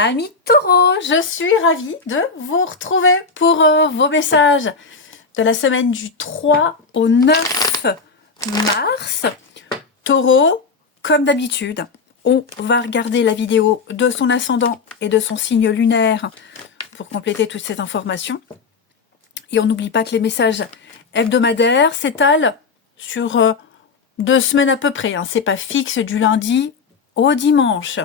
Amis taureaux, je suis ravie de vous retrouver pour vos messages de la semaine du 3 au 9 mars. Taureau, comme d'habitude, on va regarder la vidéo de son ascendant et de son signe lunaire pour compléter toutes ces informations. Et on n'oublie pas que les messages hebdomadaires s'étalent sur 2 semaines à peu près. Hein. C'est pas fixe du lundi au dimanche.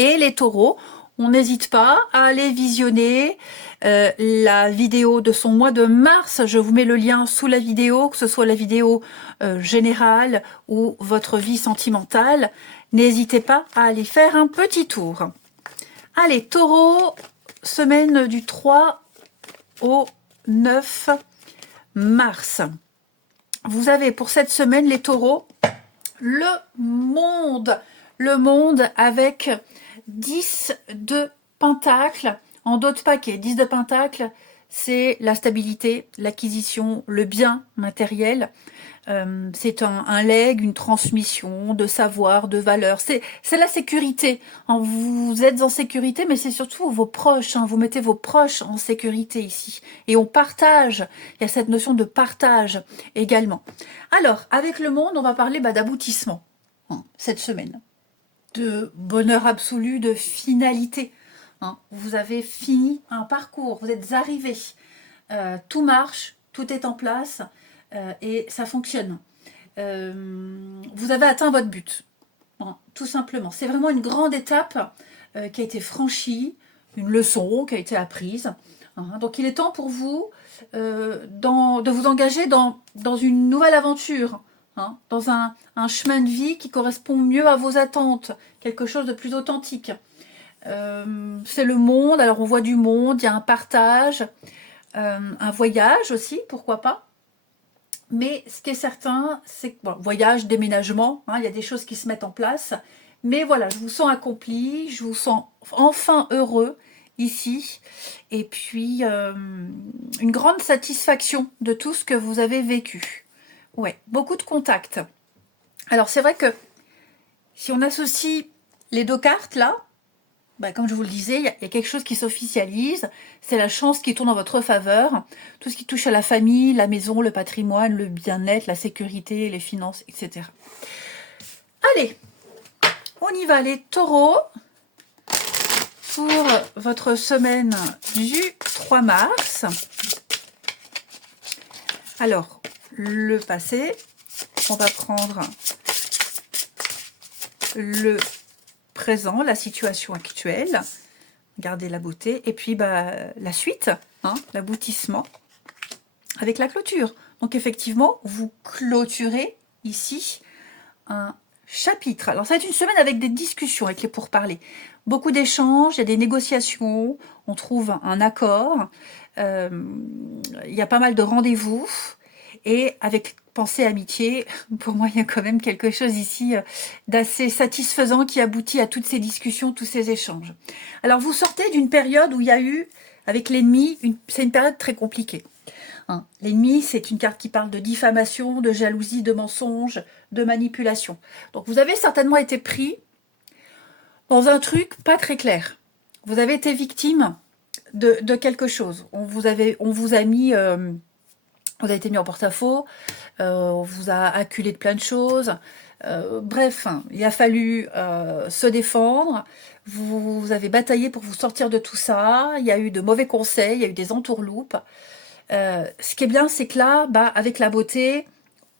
Et les taureaux, on n'hésite pas à aller visionner la vidéo de son mois de mars. Je vous mets le lien sous la vidéo, que ce soit la vidéo générale ou votre vie sentimentale. N'hésitez pas à aller faire un petit tour. Allez, taureau, semaine du 3 au 9 mars. Vous avez pour cette semaine, les taureaux, le monde avec 10 de pentacles en dos de paquet. 10 de pentacles, c'est la stabilité, l'acquisition, le bien matériel. C'est un legs, une transmission de savoir, de valeur. C'est la sécurité. Vous êtes en sécurité, mais c'est surtout vos proches. Vous mettez vos proches en sécurité ici. Et on partage. Il y a cette notion de partage également. Alors, avec le monde, on va parler d'aboutissement cette semaine. De bonheur absolu, de finalité. Vous avez fini un parcours, vous êtes arrivé. Tout marche, tout est en place et ça fonctionne. Vous avez atteint votre but, tout simplement. C'est vraiment une grande étape qui a été franchie, une leçon qui a été apprise. Donc il est temps pour vous de vous engager dans une nouvelle aventure. Dans un chemin de vie qui correspond mieux à vos attentes, quelque chose de plus authentique. C'est le monde, alors on voit du monde, il y a un partage, un voyage aussi, pourquoi pas. Mais ce qui est certain, c'est que voyage, déménagement, il y a des choses qui se mettent en place. Mais voilà, je vous sens accompli, je vous sens enfin heureux ici. Et puis, une grande satisfaction de tout ce que vous avez vécu. Ouais, beaucoup de contacts. Alors c'est vrai que si on associe les deux cartes là, comme je vous le disais, il y a quelque chose qui s'officialise. C'est la chance qui tourne en votre faveur. Tout ce qui touche à la famille, la maison, le patrimoine, le bien-être, la sécurité, les finances, etc. Allez, on y va les taureaux pour votre semaine du 3 mars. Alors, le passé, on va prendre le présent, la situation actuelle, regardez la beauté, et puis la suite, l'aboutissement, avec la clôture. Donc effectivement, vous clôturez ici un chapitre. Alors ça va être une semaine avec des discussions, avec les pourparlers. Beaucoup d'échanges, il y a des négociations, on trouve un accord, il y a pas mal de rendez-vous. Et avec pensée amitié, pour moi, il y a quand même quelque chose ici d'assez satisfaisant qui aboutit à toutes ces discussions, tous ces échanges. Alors, vous sortez d'une période où il y a eu, avec l'ennemi, c'est une période très compliquée. L'ennemi, c'est une carte qui parle de diffamation, de jalousie, de mensonge, de manipulation. Donc, vous avez certainement été pris dans un truc pas très clair. Vous avez été victime de quelque chose. On vous a mis... vous avez été mis en porte-à-faux, on vous a acculé de plein de choses. Bref, il a fallu se défendre. Vous avez bataillé pour vous sortir de tout ça. Il y a eu de mauvais conseils, il y a eu des entourloupes. Ce qui est bien, c'est que là, avec la beauté,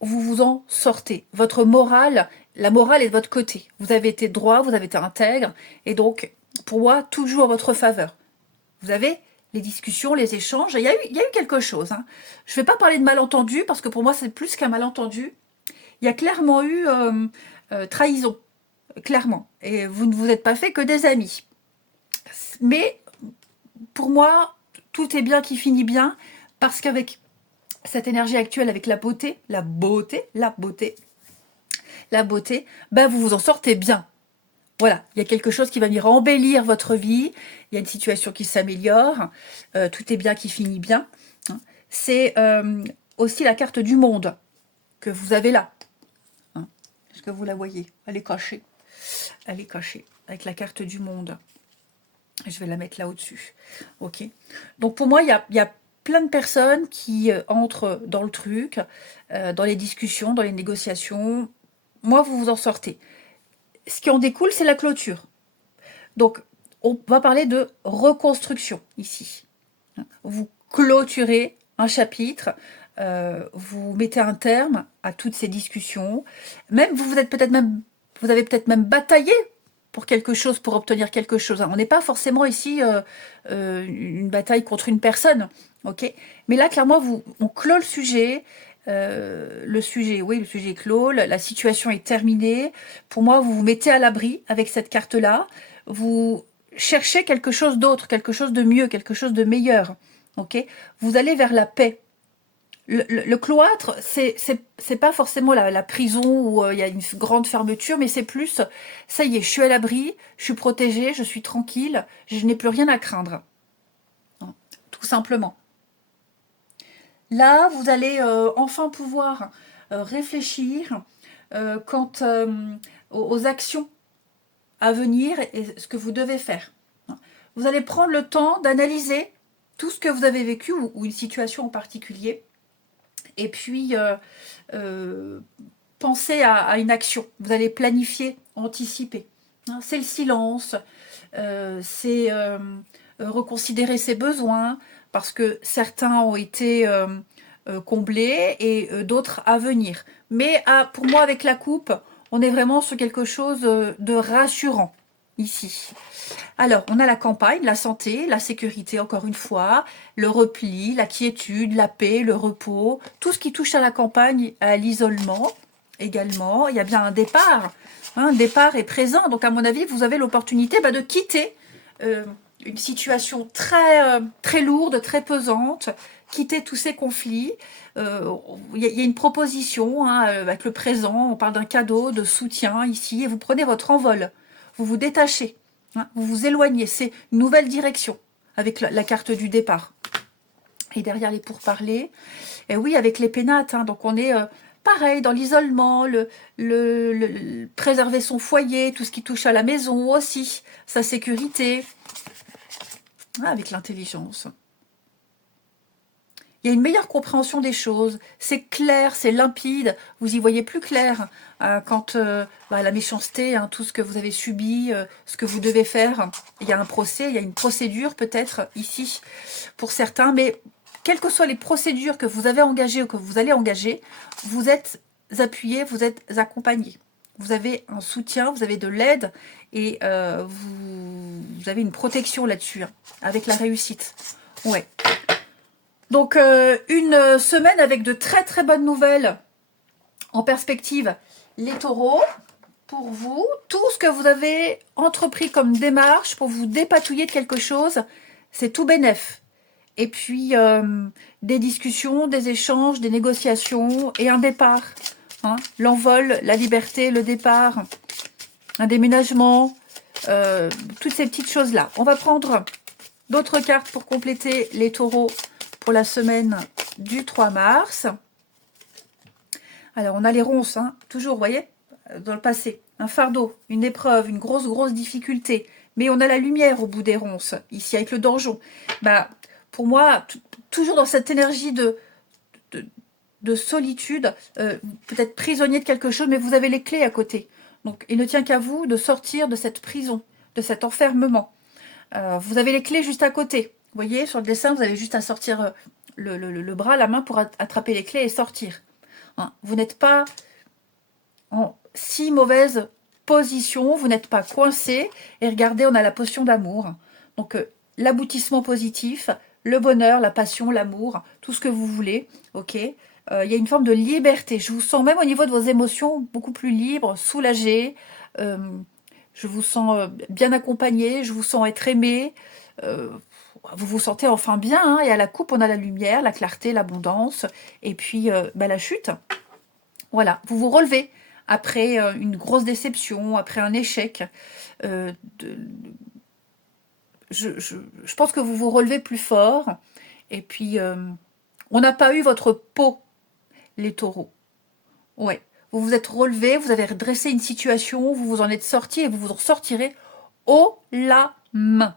vous vous en sortez. Votre morale, la morale est de votre côté. Vous avez été droit, vous avez été intègre. Et donc, pour moi, tout joue en votre faveur. Vous avez... les discussions, les échanges, il y a eu quelque chose. Je ne vais pas parler de malentendu, parce que pour moi, c'est plus qu'un malentendu. Il y a clairement eu trahison, clairement. Et vous ne vous êtes pas fait que des amis. Mais, pour moi, tout est bien qui finit bien, parce qu'avec cette énergie actuelle, avec la beauté, vous vous en sortez bien. Voilà, il y a quelque chose qui va venir embellir votre vie, il y a une situation qui s'améliore, tout est bien qui finit bien. C'est aussi la carte du monde que vous avez là. Est-ce que vous la voyez? Elle est cachée avec la carte du monde. Je vais la mettre là au-dessus. Ok. Donc pour moi, il y a plein de personnes qui entrent dans le truc, dans les discussions, dans les négociations. Moi, vous vous en sortez. Ce qui en découle, c'est la clôture. Donc, on va parler de reconstruction ici. Vous clôturez un chapitre, vous mettez un terme à toutes ces discussions. Même vous avez peut-être même bataillé pour quelque chose, pour obtenir quelque chose. On n'est pas forcément ici une bataille contre une personne, ok? Mais là, clairement, on clôt le sujet. Le sujet est clos, la situation est terminée. Pour moi, vous vous mettez à l'abri avec cette carte-là. Vous cherchez quelque chose d'autre, quelque chose de mieux, quelque chose de meilleur. Ok? Vous allez vers la paix. Le cloître, c'est pas forcément la prison où il y a une grande fermeture, mais c'est plus, ça y est, je suis à l'abri, je suis protégée, je suis tranquille, je n'ai plus rien à craindre. Tout simplement. Là, vous allez enfin pouvoir réfléchir quant aux actions à venir et ce que vous devez faire. Vous allez prendre le temps d'analyser tout ce que vous avez vécu ou une situation en particulier. Et puis, pensez à une action. Vous allez planifier, anticiper. C'est le silence, c'est reconsidérer ses besoins, parce que certains ont été comblés et d'autres à venir. Mais pour moi, avec la coupe, on est vraiment sur quelque chose de rassurant ici. Alors, on a la campagne, la santé, la sécurité, encore une fois, le repli, la quiétude, la paix, le repos, tout ce qui touche à la campagne, à l'isolement également. Il y a bien un départ. Un départ est présent. Donc, à mon avis, vous avez l'opportunité de quitter une situation très lourde, très pesante, quitter tous ces conflits. Il y a une proposition avec le présent. On parle d'un cadeau, de soutien ici. Et vous prenez votre envol. Vous vous détachez. Vous vous éloignez, c'est une nouvelle direction avec la carte du départ. Et derrière les pourparlers, et oui, avec les pénates, donc on est pareil dans l'isolement, préserver son foyer, tout ce qui touche à la maison aussi, sa sécurité, avec l'intelligence. Il y a une meilleure compréhension des choses, c'est clair, c'est limpide, vous y voyez plus clair quand la méchanceté, tout ce que vous avez subi, ce que vous devez faire, il y a un procès, il y a une procédure peut-être ici pour certains, mais quelles que soient les procédures que vous avez engagées ou que vous allez engager, vous êtes appuyé, vous êtes accompagné. Vous avez un soutien, vous avez de l'aide et vous avez une protection là-dessus, avec la réussite. Ouais. Donc, une semaine avec de très très bonnes nouvelles en perspective, les taureaux. Pour vous, tout ce que vous avez entrepris comme démarche pour vous dépatouiller de quelque chose, c'est tout bénef. Et puis, des discussions, des échanges, des négociations et un départ. L'envol, la liberté, le départ, un déménagement, toutes ces petites choses-là. On va prendre d'autres cartes pour compléter les taureaux pour la semaine du 3 mars. Alors, on a les ronces, toujours, vous voyez, dans le passé. Un fardeau, une épreuve, une grosse difficulté. Mais on a la lumière au bout des ronces, ici, avec le donjon. Pour moi, toujours dans cette énergie de solitude, peut-être prisonnier de quelque chose, mais vous avez les clés à côté. Donc, il ne tient qu'à vous de sortir de cette prison, de cet enfermement. Vous avez les clés juste à côté. Vous voyez, sur le dessin, vous avez juste à sortir le bras, la main pour attraper les clés et sortir. Vous n'êtes pas en si mauvaise position, vous n'êtes pas coincé. Et regardez, on a la potion d'amour. Donc, l'aboutissement positif, le bonheur, la passion, l'amour, tout ce que vous voulez. Ok. Il y a une forme de liberté. Je vous sens même au niveau de vos émotions beaucoup plus libre, soulagé. Je vous sens bien accompagné, je vous sens être aimé. Vous vous sentez enfin bien. Et à la coupe, on a la lumière, la clarté, l'abondance. Et puis, la chute. Voilà, vous vous relevez après une grosse déception, après un échec. Je pense que vous vous relevez plus fort. Et puis, on n'a pas eu votre peau, les taureaux. Ouais, vous vous êtes relevés, vous avez redressé une situation, vous vous en êtes sortis et vous vous en sortirez haut la main.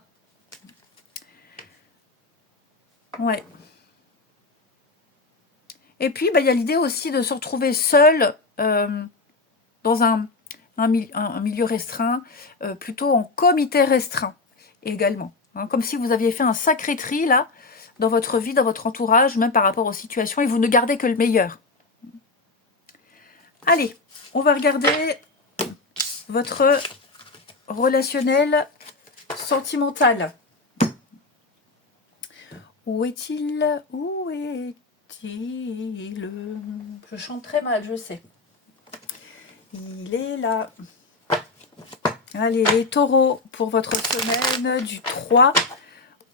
Ouais. Et puis, il y a l'idée aussi de se retrouver seul dans un milieu restreint, plutôt en comité restreint également. Hein, comme si vous aviez fait un sacré tri, là, dans votre vie, dans votre entourage, même par rapport aux situations, et vous ne gardez que le meilleur. Allez, on va regarder votre relationnel sentimental. Où est-il? Où est-il? Je chante très mal, je sais. Il est là. Allez, les taureaux, pour votre semaine du 3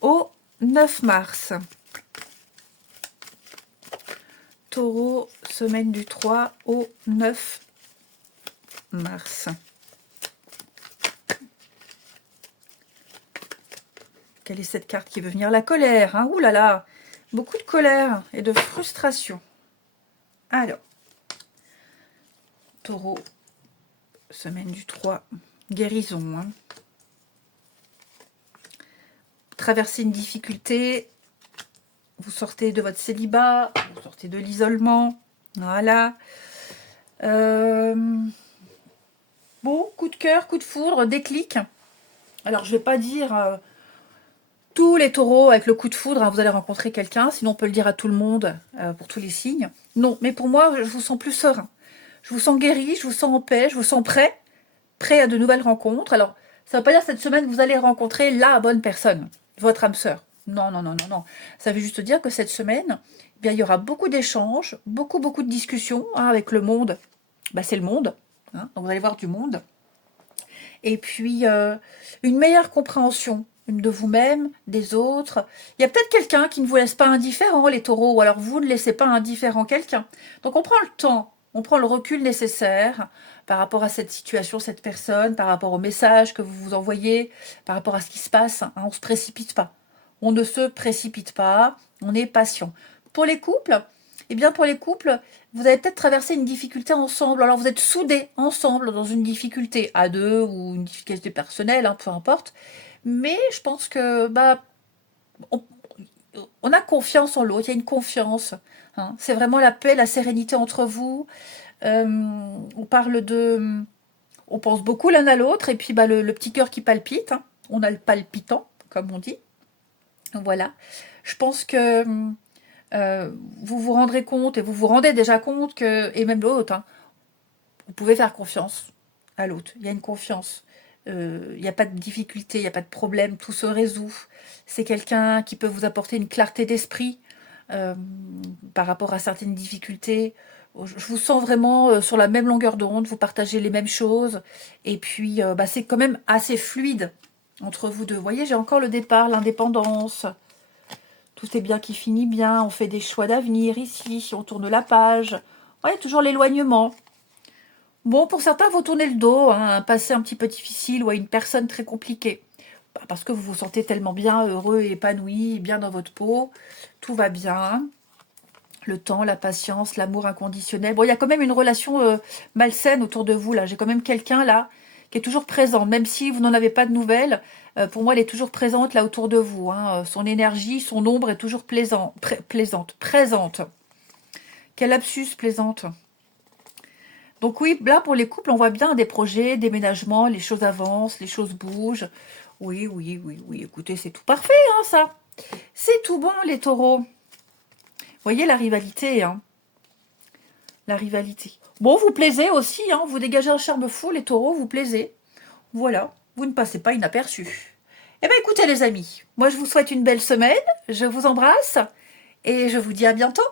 au 9 mars. Taureau, semaine du 3 au 9 mars. Quelle est cette carte qui veut venir? La colère, hein? Ouh là là, beaucoup de colère et de frustration. Alors, Taureau, semaine du 3, guérison. Hein. Traversez une difficulté, vous sortez de votre célibat, vous sortez de l'isolement. Voilà. Bon, coup de cœur, coup de foudre, déclic. Alors, je ne vais pas dire tous les taureaux avec le coup de foudre, hein, vous allez rencontrer quelqu'un, sinon on peut le dire à tout le monde, pour tous les signes. Non, mais pour moi, je vous sens plus serein. Je vous sens guéri, je vous sens en paix, je vous sens prêt à de nouvelles rencontres. Alors, ça ne veut pas dire cette semaine vous allez rencontrer la bonne personne, votre âme sœur. Non, non, non, non, non. Ça veut juste dire que cette semaine, eh bien, il y aura beaucoup d'échanges, beaucoup de discussions hein, avec le monde. C'est le monde, hein, donc vous allez voir du monde. Et puis, une meilleure compréhension de vous-même, des autres. Il y a peut-être quelqu'un qui ne vous laisse pas indifférent, les taureaux, ou alors vous ne laissez pas indifférent quelqu'un. Donc, on prend le temps, on prend le recul nécessaire par rapport à cette situation, cette personne, par rapport au message que vous vous envoyez, par rapport à ce qui se passe. Hein, on ne se précipite pas. On ne se précipite pas, on est patient. Pour les couples, vous avez peut-être traversé une difficulté ensemble. Alors vous êtes soudés ensemble dans une difficulté à deux ou une difficulté personnelle, hein, peu importe. Mais je pense que on a confiance en l'autre, il y a une confiance. Hein. C'est vraiment la paix, la sérénité entre vous. On parle de... On pense beaucoup l'un à l'autre et puis le petit cœur qui palpite. Hein. On a le palpitant, comme on dit. Voilà. Je pense que vous vous rendrez compte et vous vous rendez déjà compte que, et même l'autre, hein, vous pouvez faire confiance à l'autre. Il y a une confiance. Il n'y a pas de difficulté, il n'y a pas de problème, tout se résout. C'est quelqu'un qui peut vous apporter une clarté d'esprit par rapport à certaines difficultés. Je vous sens vraiment sur la même longueur d'onde, vous partagez les mêmes choses. Et puis, c'est quand même assez fluide entre vous deux. Vous voyez, j'ai encore le départ, l'indépendance. Tout est bien qui finit bien. On fait des choix d'avenir ici. On tourne la page. Ouais, toujours l'éloignement. Bon, pour certains, vous tournez le dos à un passé un petit peu difficile ou à une personne très compliquée. Parce que vous vous sentez tellement bien, heureux et épanoui, bien dans votre peau. Tout va bien. Le temps, la patience, l'amour inconditionnel. Bon, il y a quand même une relation malsaine autour de vous, là. J'ai quand même quelqu'un, là, qui est toujours présent. Même si vous n'en avez pas de nouvelles, pour moi, elle est toujours présente, là, autour de vous. Hein. Son énergie, son ombre est toujours présente. Quel lapsus, plaisante. Donc oui, là, pour les couples, on voit bien des projets, déménagements, les choses avancent, les choses bougent. Oui, écoutez, c'est tout parfait, hein, ça. C'est tout bon, les taureaux. Vous voyez la rivalité, hein. La rivalité. Bon, vous plaisez aussi, hein. Vous dégagez un charme fou, les taureaux, vous plaisez. Voilà, vous ne passez pas inaperçu. Eh bien, écoutez, les amis, moi, je vous souhaite une belle semaine. Je vous embrasse et je vous dis à bientôt.